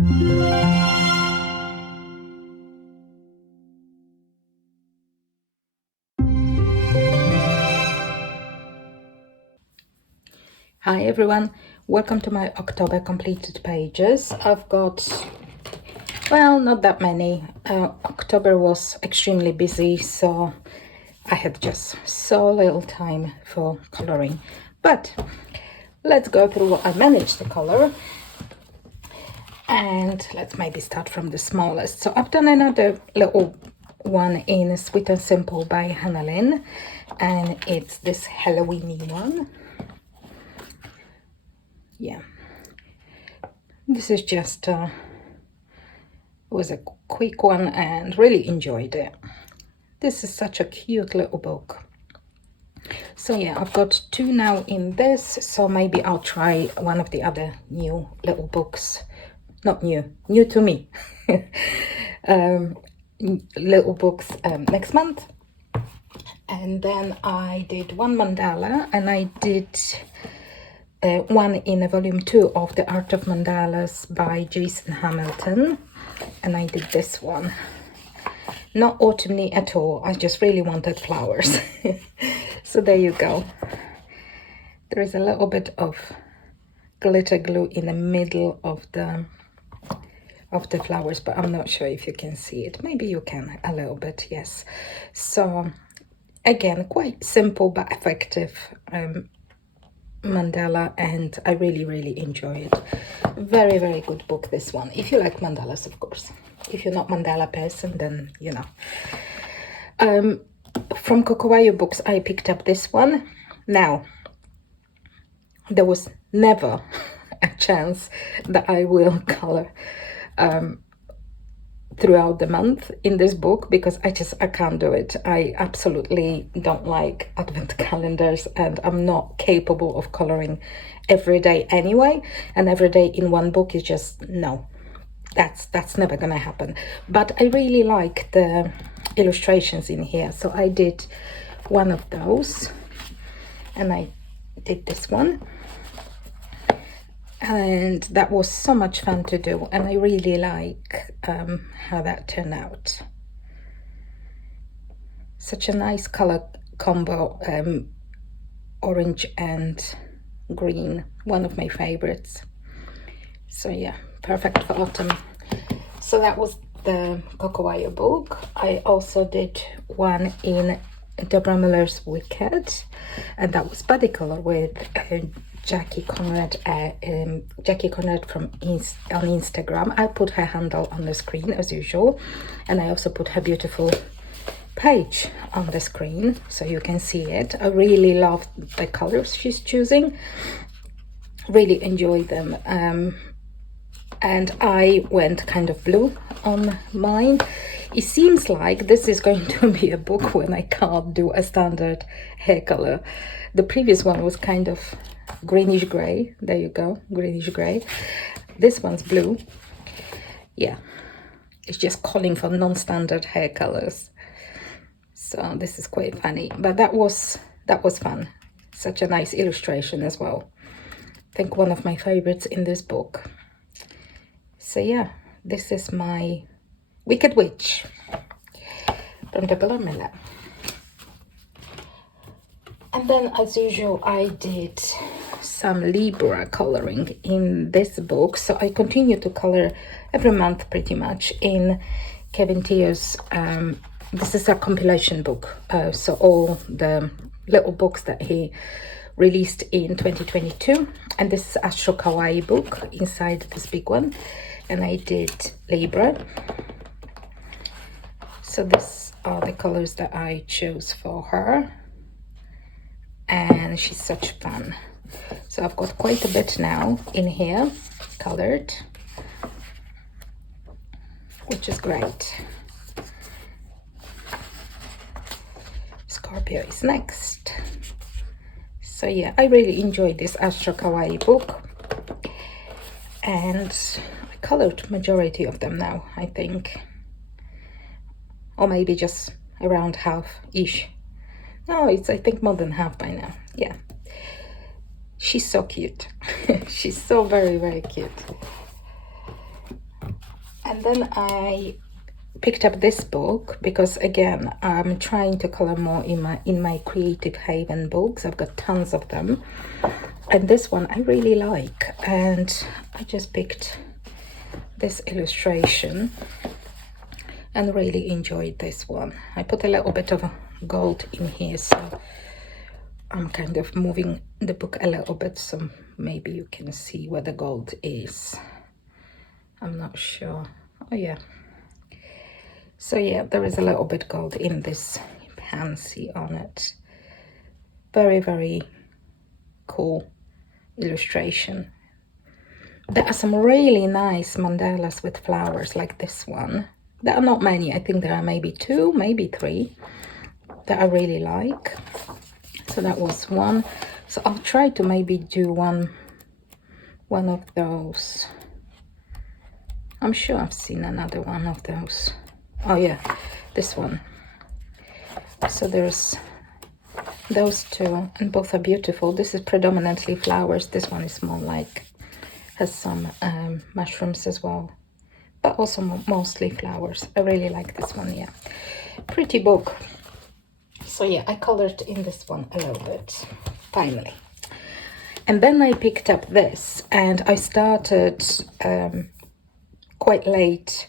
Hi everyone, welcome to my October completed pages. I've got, well, not that many. October was extremely busy, so I had just so little time for coloring. But let's go through what I managed to color. And let's maybe start from the smallest. So I've done another little one in Sweet and Simple by Hannah Lynn, and it's this Halloweeny one. Yeah, this is just was a quick one and really enjoyed it. This is such a cute little book. So yeah, I've got two now in this, so maybe I'll try one of the other new little books. Not new to me. Little books next month. And then I did one mandala, and I did one in volume 2 of The Art of Mandalas by Jason Hamilton, and I did this one. Not autumny at all, I just really wanted flowers. So there you go. There is a little bit of glitter glue in the middle of the flowers, but I'm not sure if you can see it. Maybe you can a little bit, yes. So again, quite simple but effective mandala, and I really enjoy it. Very good book, this one, if you like mandalas, of course. If you're not mandala person, then you know. From Kokowayo Books I picked up this one. Now there was never a chance that I will color throughout the month in this book, because I can't do it. I absolutely don't like advent calendars, and I'm not capable of coloring every day anyway, and every day in one book is just no, that's never gonna happen. But I really like the illustrations in here, so I did one of those, and I did this one, and that was so much fun to do, and I really like how that turned out. Such a nice color combo, orange and green, one of my favorites. So yeah, perfect for autumn. So that was the Kokowayo book. I also did one in Deborah Miller's Wicked, and that was body color with Jackie Conrad from on Instagram. I put her handle on the screen as usual, and I also put her beautiful page on the screen so you can see it. I really love the colors she's choosing, really enjoy them, and I went kind of blue on mine. It seems like this is going to be a book when I can't do a standard hair color. The previous one was kind of greenish gray. There you go, greenish gray. This one's blue. Yeah, it's just calling for non-standard hair colors. So this is quite funny, but that was fun. Such a nice illustration as well. I think one of my favorites in this book. So yeah, this is my Wicked Witch from Deborah Miller. And then, as usual, I did some Libra coloring in this book. So I continue to color every month pretty much in Kevin Tio's, this is a compilation book. So all the little books that he released in 2022. And this is Astro Kawaii book inside this big one. And I did Libra. So these are the colors that I chose for her. And she's such fun. So I've got quite a bit now in here colored, which is great. Scorpio is next. So yeah, I really enjoyed this Astro Kawaii book, and I colored majority of them now, I think, or maybe just around half-ish. No, it's I think more than half by now. Yeah, she's so cute. She's so very cute. And then I picked up this book because, again, I'm trying to color more in my Creative Haven books. I've got tons of them, and this one I really like, and I just picked this illustration and really enjoyed this one. I put a little bit of gold in here, so I'm kind of moving the book a little bit so maybe you can see where the gold is. I'm not sure. Oh yeah. So yeah, there is a little bit gold in this pansy on it. Very, very cool illustration. There are some really nice mandalas with flowers like this one. There are not many. I think there are maybe 2, maybe 3 that I really like. So that was one. So I'll try to maybe do one of those. I'm sure I've seen another one of those. Oh yeah, this one. So there's those 2, and both are beautiful. This is predominantly flowers. This one is more like, has some mushrooms as well, but also mostly flowers. I really like this one, yeah. Pretty book. So yeah, I colored in this one a little bit, finally. And then I picked up this, and I started quite late.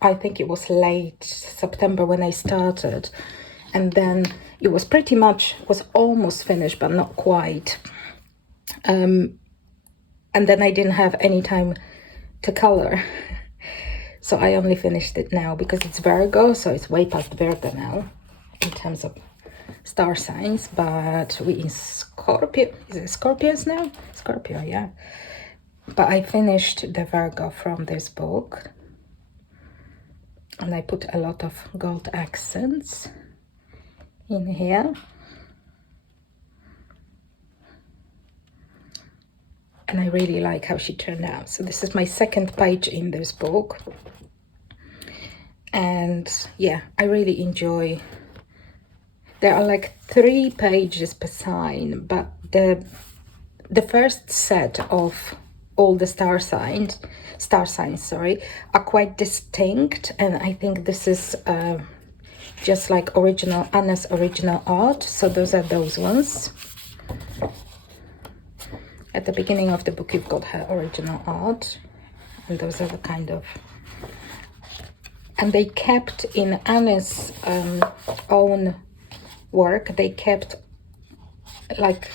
I think it was late September when I started, and then it was pretty much, was almost finished, but not quite. And then I didn't have any time to color. So I only finished it now because it's Virgo, so it's way past Virgo now in terms of star signs, but we in Scorpio. Is it Scorpios now? Scorpio, yeah. But I finished the Virgo from this book, and I put a lot of gold accents in here. And I really like how she turned out. So this is my second page in this book. And yeah, I really enjoy. There are like 3 pages per sign, but the first set of all the star signs, are quite distinct, and I think this is just like Anna's original art. So those are those ones. At the beginning of the book, you've got her original art, and those are the kind of, and they kept in Anna's own work, they kept like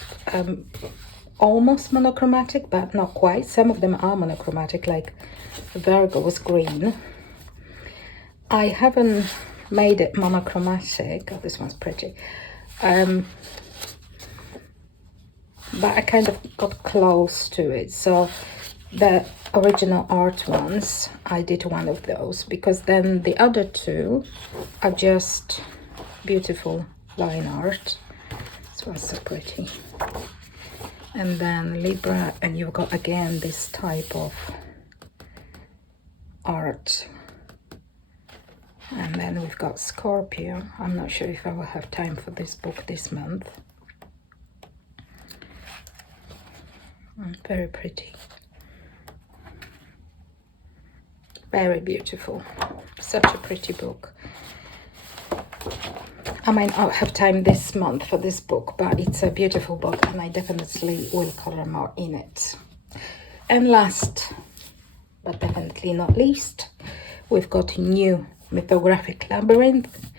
almost monochromatic, but not quite. Some of them are monochromatic, like Virgo was green. I haven't made it monochromatic. Oh, this one's pretty. But I kind of got close to it. So the original art ones, I did one of those, because then the other 2 are just beautiful line art. This one's so pretty. And then Libra, and you've got again this type of art. And then we've got Scorpio. I'm not sure if I will have time for this book this month. Very pretty. Very beautiful. Such a pretty book. I might not have time this month for this book, but it's a beautiful book, and I definitely will color more in it. And last, but definitely not least, we've got a new mythographic labyrinth,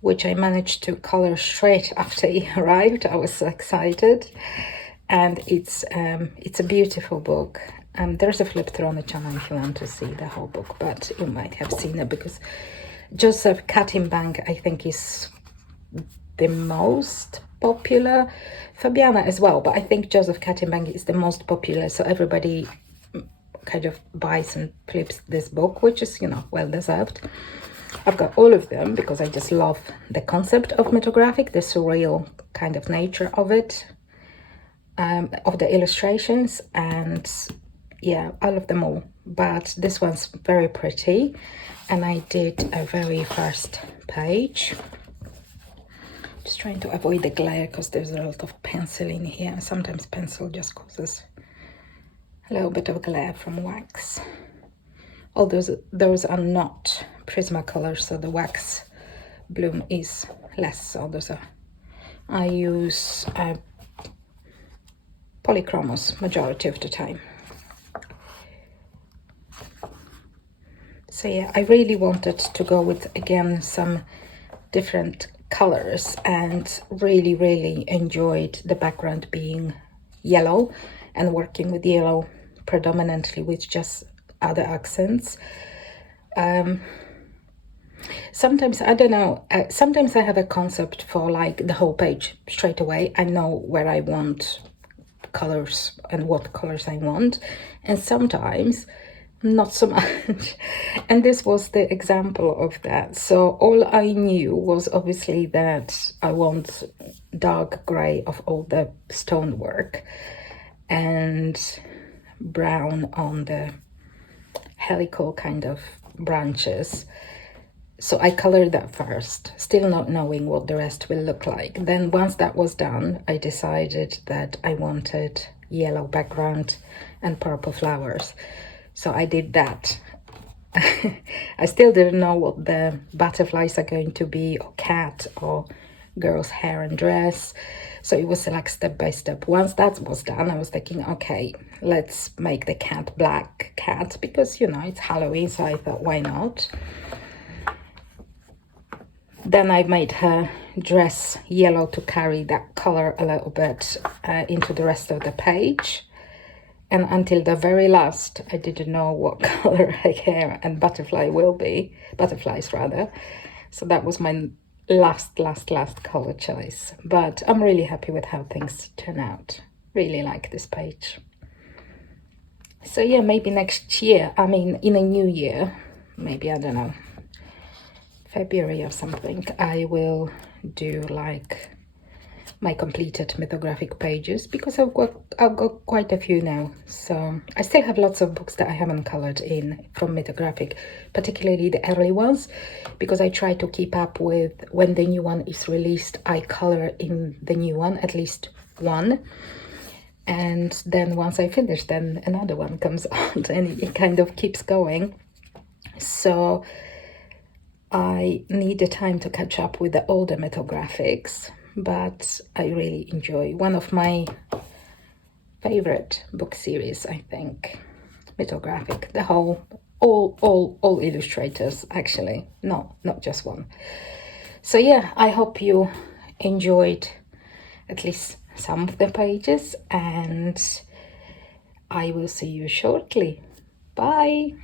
which I managed to color straight after it arrived. I was so excited. And it's a beautiful book. There's a flip through on the channel if you want to see the whole book, but you might have seen it because Joseph Cattinbank, I think, is the most popular. Fabiana as well, but I think Joseph Cattinbank is the most popular, so everybody kind of buys and flips this book, which is, you know, well deserved. I've got all of them because I just love the concept of mythographic, the surreal kind of nature of it. Of the illustrations, and yeah, I love them all, but this one's very pretty, and I did a very first page. Just trying to avoid the glare because there's a lot of pencil in here, and sometimes pencil just causes a little bit of glare from wax. All those are not Prismacolor, so the wax bloom is less. So those are, I use polychromos majority of the time. So yeah, I really wanted to go with, again, some different colors, and really enjoyed the background being yellow and working with yellow predominantly with just other accents. Sometimes, I don't know, sometimes I have a concept for like the whole page straight away. I know where I want colors and what colors I want, and sometimes not so much. And this was the example of that. So all I knew was obviously that I want dark gray of all the stonework and brown on the helical kind of branches. So I colored that first, still not knowing what the rest will look like. Then once that was done, I decided that I wanted yellow background and purple flowers. So I did that. I still didn't know what the butterflies are going to be, or cat, or girl's hair and dress. So it was like step by step. Once that was done, I was thinking, okay, let's make the cat black cat, because, you know, it's Halloween, so I thought, why not? Then I made her dress yellow to carry that color a little bit into the rest of the page. And until the very last, I didn't know what color her hair and butterflies rather. So that was my last color choice. But I'm really happy with how things turn out. Really like this page. So yeah, maybe next year, I mean, in a new year, maybe, I don't know, February or something, I will do like my completed mythographic pages, because I've got quite a few now. So I still have lots of books that I haven't colored in from mythographic, particularly the early ones, because I try to keep up with when the new one is released. I color in the new one at least one, and then once I finish, then another one comes out, and it kind of keeps going. So I need the time to catch up with the older mythographics, but I really enjoy. One of my favorite book series, I think, mythographic. The whole, all illustrators, actually, not just one. So yeah, I hope you enjoyed at least some of the pages, and I will see you shortly. Bye.